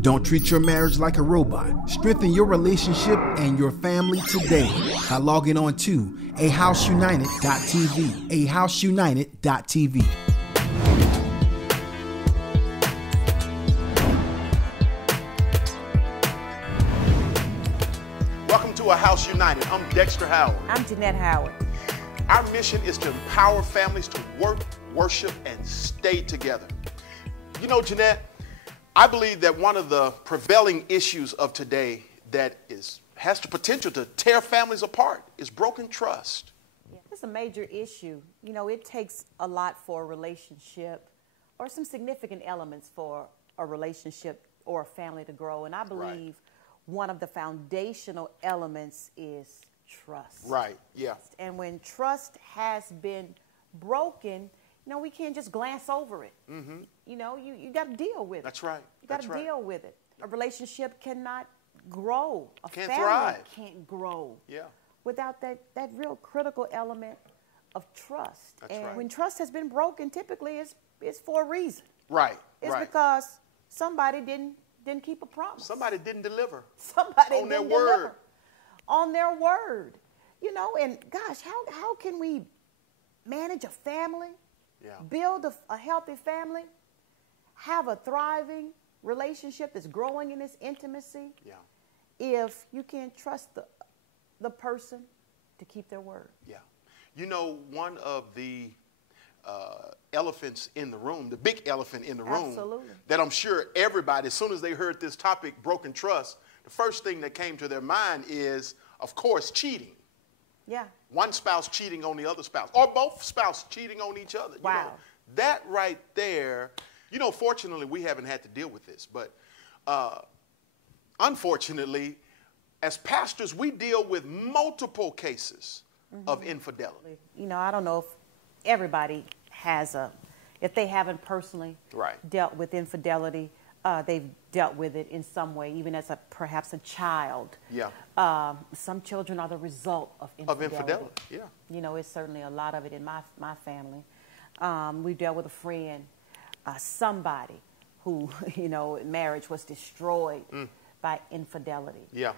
Don't treat your marriage like a robot. Strengthen your relationship and your family today by logging on to ahouseunited.tv. ahouseunited.tv. Welcome to A House United. I'm Dexter Howard. I'm Genette Howard. Our mission is to empower families to work, worship, and stay together. You know, Genette, I believe that one of the prevailing issues of today that has the potential to tear families apart is broken trust. Yeah, it's a major issue. You know, it takes a lot for a relationship or some significant elements for a relationship or a family to grow. And I believe one of the foundational elements is trust. Right, yeah. And when trust has been broken, you know, we can't just glance over it. Mm-hmm. You know, you got to deal with it. That's right. You got to deal with it. A relationship cannot grow. A can't family thrive. Can't grow. Yeah. Without that real critical element of trust. That's and right. when trust has been broken, typically it's for a reason. Right. It's because somebody didn't keep a promise. Somebody didn't deliver. Somebody on didn't their deliver word. on their word. You know, and gosh, how can we manage a family? Yeah. Build a healthy family, have a thriving relationship that's growing in its intimacy, if you can't trust the person to keep their word. Yeah. You know, one of the elephants in the room, the big elephant in the room, that I'm sure everybody, as soon as they heard this topic, broken trust, the first thing that came to their mind is, of course, cheating. Yeah. One spouse cheating on the other spouse, or both spouses cheating on each other. Wow. You know, that right there, you know, fortunately, we haven't had to deal with this, but unfortunately, as pastors, we deal with multiple cases of infidelity. You know, I don't know if everybody has if they haven't personally dealt with infidelity, they've dealt with it in some way, even as perhaps a child. Yeah. Some children are the result of infidelity. Yeah. You know, it's certainly a lot of it in my family. We dealt with a friend, somebody who, you know, marriage was destroyed by infidelity. Yeah.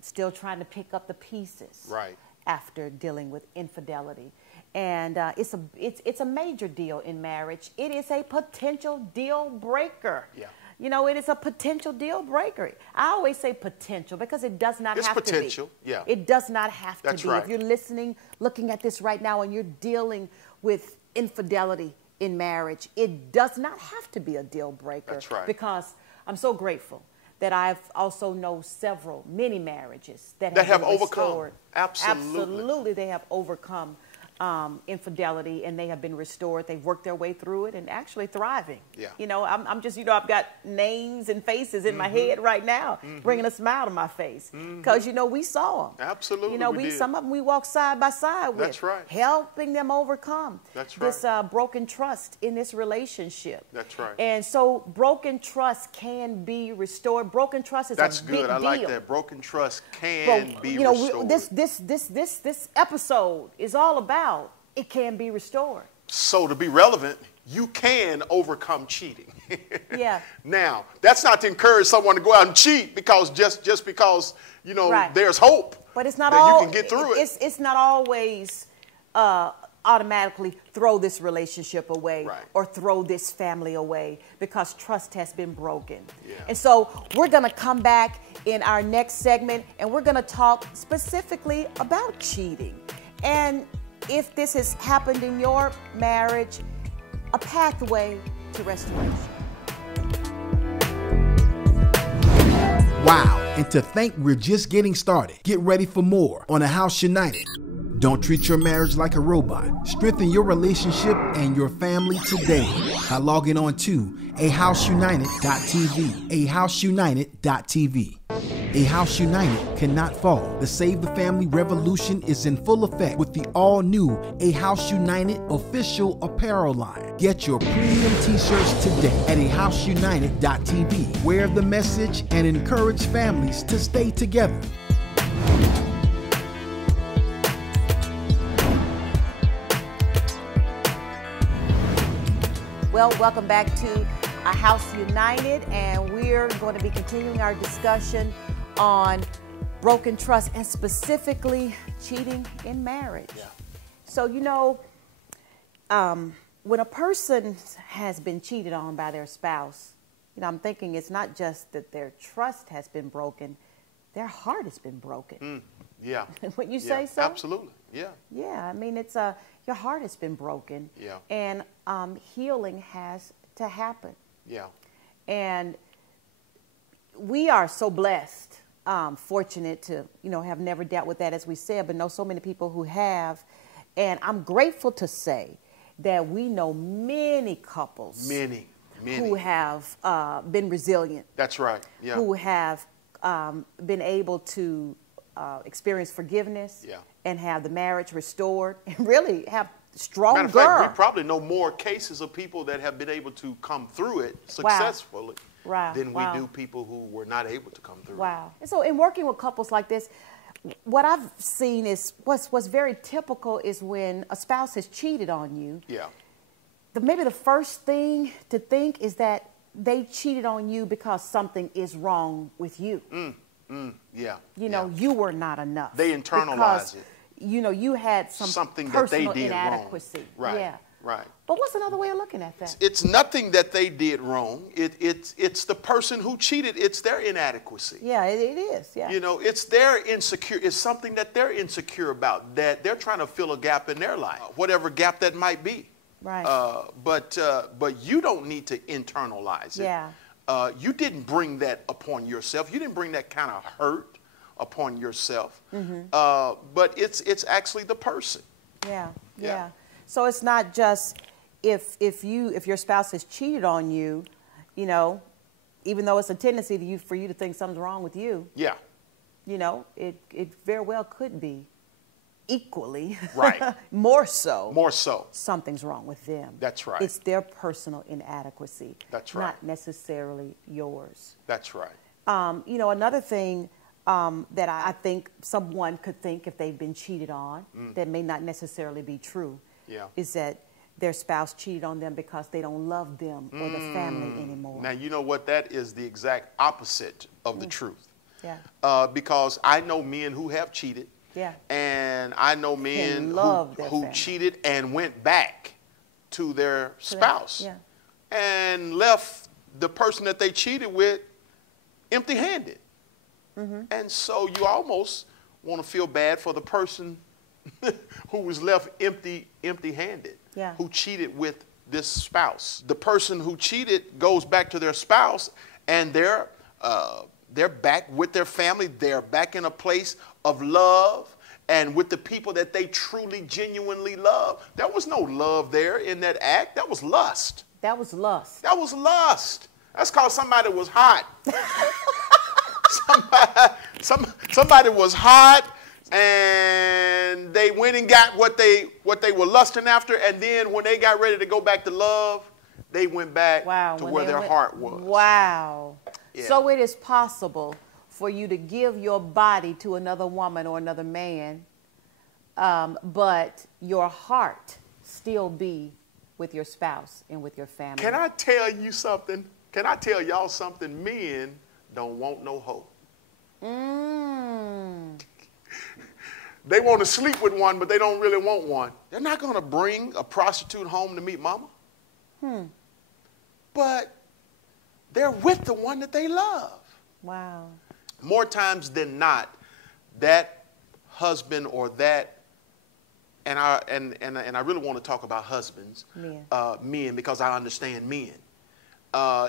Still trying to pick up the pieces. Right. After dealing with infidelity. And it's a major deal in marriage. It is a potential deal breaker. Yeah. You know, it is a potential deal breaker. I always say potential because it does not have to be. It's potential, yeah. It does not have to That's be. right. If you're listening, looking at this right now, and you're dealing with infidelity in marriage, it does not have to be a deal breaker. That's right. Because I'm so grateful that I've also known many marriages that have been overcome. restored. Absolutely. Absolutely, they have overcome infidelity, and they have been restored. They've worked their way through it and actually thriving. Yeah. You know, I'm just, you know, I've got names and faces in my head right now, bringing a smile to my face. Because, you know, we saw them. Absolutely, You know, we did. some of them we walk side by side with. That's right. Helping them overcome That's this broken trust in this relationship. That's right. And so broken trust can be restored. Broken trust is That's a big good. I deal. like that. Broken trust can be you know, restored. This episode is all about it can be restored. So to be relevant, you can overcome cheating. Yeah. Now, that's not to encourage someone to go out and cheat because just because, you know, there's hope. But it's not that all, you can get through it. It's not always automatically throw this relationship away or throw this family away because trust has been broken. Yeah. And so we're going to come back in our next segment and we're going to talk specifically about cheating. And if this has happened in your marriage, a pathway to restoration. Wow, and to think we're just getting started. Get ready for more on A House United. Don't treat your marriage like a robot. Strengthen your relationship and your family today by logging on to ahouseunited.tv. ahouseunited.tv. A House United cannot fall. The Save the Family revolution is in full effect with the all-new A House United official apparel line. Get your premium t-shirts today at ahouseunited.tv. Wear the message and encourage families to stay together. Well, welcome back to A House United, and we're going to be continuing our discussion on broken trust and specifically cheating in marriage. Yeah. So, you know, when a person has been cheated on by their spouse, you know, I'm thinking it's not just that their trust has been broken, their heart has been broken. Yeah. Wouldn't you say so? Absolutely. Yeah. Yeah, I mean, it's your heart has been broken. Yeah. And healing has to happen. Yeah. And we are so blessed, fortunate to, you know, have never dealt with that, as we said, but know so many people who have. And I'm grateful to say that we know many couples. Many. Who have been resilient. That's right. Yeah. Who have been able to experience forgiveness. Yeah. And have the marriage restored and really have strong Matter of fact, we probably know more cases of people that have been able to come through it successfully than we do people who were not able to come through it. And so in working with couples like this, what I've seen is what's very typical is when a spouse has cheated on you. Yeah. Maybe the first thing to think is that they cheated on you because something is wrong with you. Yeah. You know, you were not enough. They internalize it. You know, you had something personal that they did inadequacy. Wrong. Right. Yeah. Right. But what's another way of looking at that? It's nothing that they did wrong. It's the person who cheated. It's their inadequacy. Yeah, it is. Yeah. You know, it's their insecure. It's something that they're insecure about, that they're trying to fill a gap in their life, whatever gap that might be. Right. But you don't need to internalize it. Yeah. You didn't bring that upon yourself. You didn't bring that kind of hurt upon yourself. But it's actually the person. Yeah. So it's not just if your spouse has cheated on you, you know, even though it's a tendency for you to think something's wrong with you. Yeah. You know, it very well could be equally. Right. More so. Something's wrong with them. That's right. It's their personal inadequacy. That's right. Not necessarily yours. That's right. You know, another thing that I think someone could think if they've been cheated on that may not necessarily be true is that their spouse cheated on them because they don't love them or the family anymore. Now, you know what? That is the exact opposite of the truth. Yeah. Because I know men who have cheated. Yeah. And I know men who cheated and went back to their spouse and left the person that they cheated with empty-handed. And so you almost want to feel bad for the person who was left empty-handed, who cheated with this spouse. The person who cheated goes back to their spouse, and they're back with their family. They're back in a place of love and with the people that they truly, genuinely love. There was no love there in that act. That was lust. That was lust. That was lust. That's called somebody was hot. Somebody was hot, and they went and got what they were lusting after, and then when they got ready to go back to love, they went back to where their heart was. Wow. Yeah. So it is possible for you to give your body to another woman or another man, but your heart still be with your spouse and with your family. Can I tell you something? Can I tell y'all something? Men don't want no hoe. They want to sleep with one, but they don't really want one. They're not going to bring a prostitute home to meet mama. But they're with the one that they love. Wow. More times than not, that husband or that, and I really want to talk about husbands, men, because I understand men,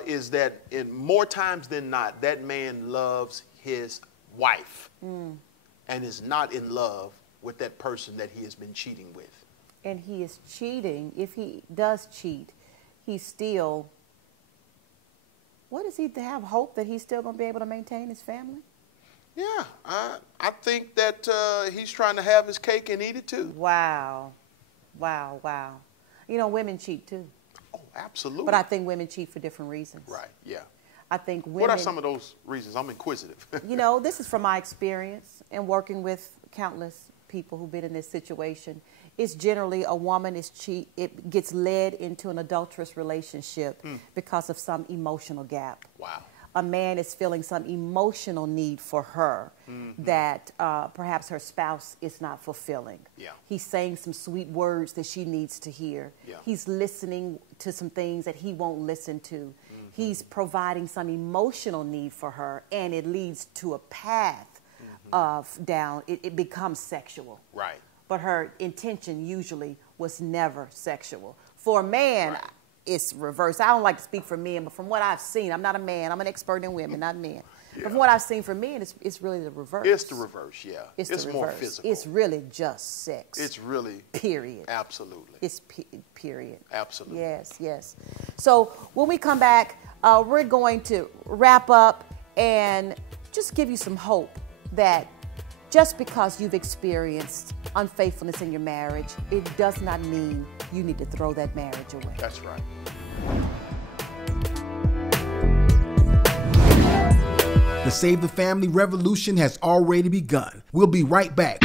is that in more times than not, that man loves his wife and is not in love with that person that he has been cheating with. And he is cheating. If he does cheat, he's still, what does he have hope that he's still going to be able to maintain his family? Yeah, I think that he's trying to have his cake and eat it too. Wow. You know, women cheat too. Oh, absolutely. But I think women cheat for different reasons. Right, yeah. I think women... What are some of those reasons? I'm inquisitive. You know, this is from my experience in working with countless people who've been in this situation, it's generally a woman it gets led into an adulterous relationship because of some emotional gap. Wow. A man is feeling some emotional need for her that perhaps her spouse is not fulfilling. Yeah. He's saying some sweet words that she needs to hear. Yeah. He's listening to some things that he won't listen to. He's providing some emotional need for her, and it leads to a path of down. It becomes sexual. Right. But her intention usually was never sexual. For a man, right. It's reversed. I don't like to speak for men, but from what I've seen, I'm not a man. I'm an expert in women, not men. Yeah. But from what I've seen for men, it's really the reverse. It's the reverse, yeah. It's the more reverse. physical. It's really just sex. It's really. Period. Absolutely. It's period. Absolutely. Yes, yes. So when we come back, we're going to wrap up and just give you some hope that just because you've experienced unfaithfulness in your marriage, it does not mean you need to throw that marriage away. That's right. The Save the Family revolution has already begun. We'll be right back.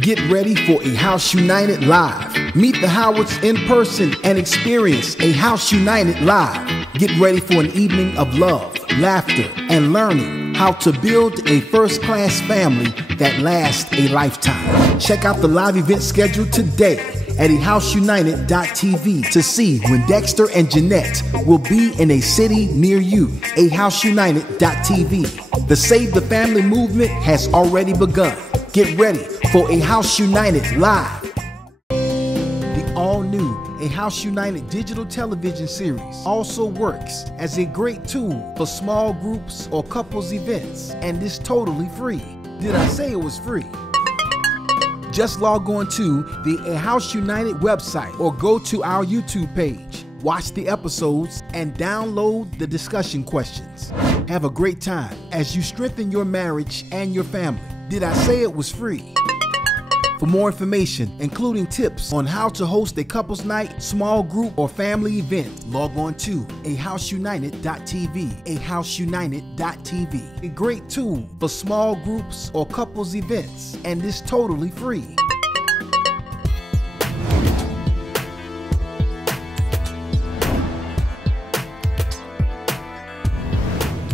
Get ready for a House United Live. Meet the Howards in person and experience a House United Live. Get ready for an evening of love, laughter, and learning how to build a first-class family that lasts a lifetime. Check out the live event schedule today at ahouseunited.tv to see when Dexter and Genette will be in a city near you. ahouseunited.tv. The Save the Family movement has already begun. Get ready for a House United Live. The all-new A House United digital television series also works as a great tool for small groups or couples events, and is totally free. Did I say it was free? Just log on to the A House United website or go to our YouTube page. Watch the episodes and download the discussion questions. Have a great time as you strengthen your marriage and your family. Did I say it was free? For more information, including tips on how to host a couples night, small group, or family event, log on to ahouseunited.tv. ahouseunited.tv. A great tool for small groups or couples events, and is totally free.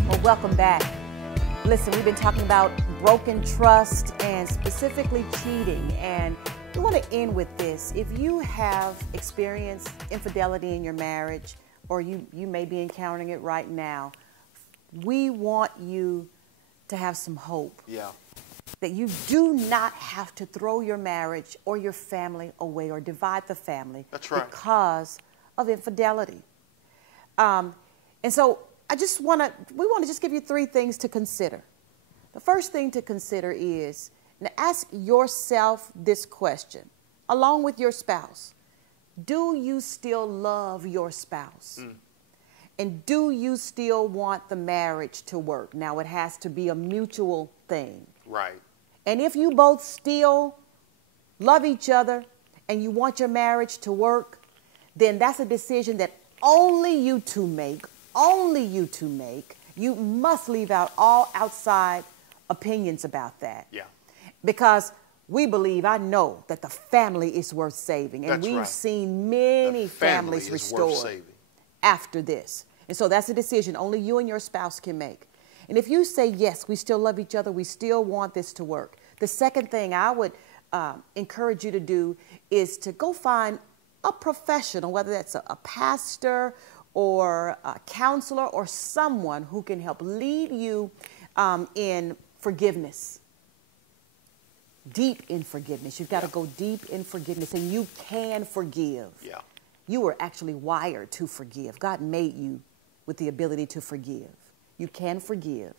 Well, welcome back. Listen, we've been talking about broken trust and specifically cheating, and we want to end with this. If you have experienced infidelity in your marriage, or you may be encountering it right now, we want you to have some hope. Yeah. That you do not have to throw your marriage or your family away or divide the family. That's right. Because of infidelity. And so we want to just give you 3 things to consider. The first thing to consider is, now ask yourself this question, along with your spouse. Do you still love your spouse? And do you still want the marriage to work? Now, it has to be a mutual thing. Right. And if you both still love each other and you want your marriage to work, then that's a decision that only you two make. Only you two make. You must leave out all outside opinions about that. Yeah. Because we believe, I know, that the family is worth saving. And That's we've right. seen many families is restored worth saving. after this. And so that's a decision only you and your spouse can make. And if you say, yes, we still love each other, we still want this to work, the second thing I would encourage you to do is to go find a professional, whether that's a pastor or a counselor or someone who can help lead you in forgiveness. Deep in forgiveness. You've got to go deep in forgiveness, and you can forgive. Yeah. You were actually wired to forgive. God made you with the ability to forgive. You can forgive.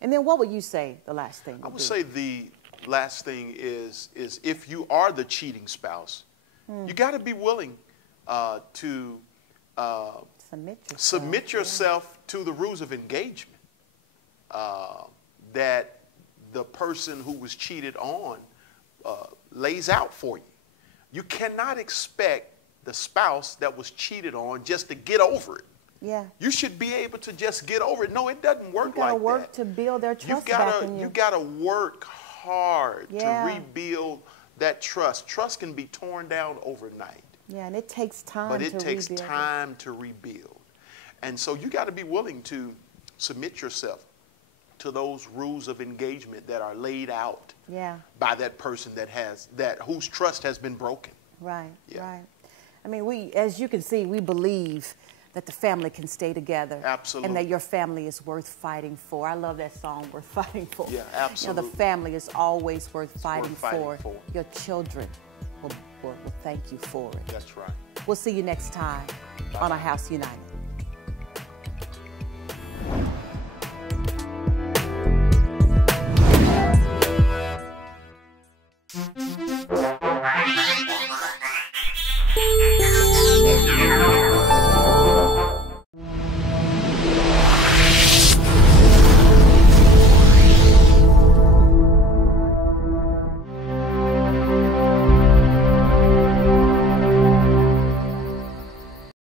And then what would you say the last thing? I would say the last thing is if you are the cheating spouse, you got to be willing to submit yourself to the rules of engagement that the person who was cheated on lays out for you. You cannot expect the spouse that was cheated on just to get over it. Yeah. You should be able to just get over it. No, it doesn't work like that. You got to work to build their trust back in you. You got to work hard to rebuild that trust. Trust can be torn down overnight. Yeah, and it takes time to rebuild. But it takes time to rebuild. And so you got to be willing to submit yourself to those rules of engagement that are laid out by that person whose trust has been broken. Right, right. I mean, as you can see, we believe that the family can stay together. Absolutely. And that your family is worth fighting for. I love that song, Worth Fighting For. Yeah, absolutely. You know, the family is always worth fighting for. Your children will thank you for it. That's right. We'll see you next time on A House United.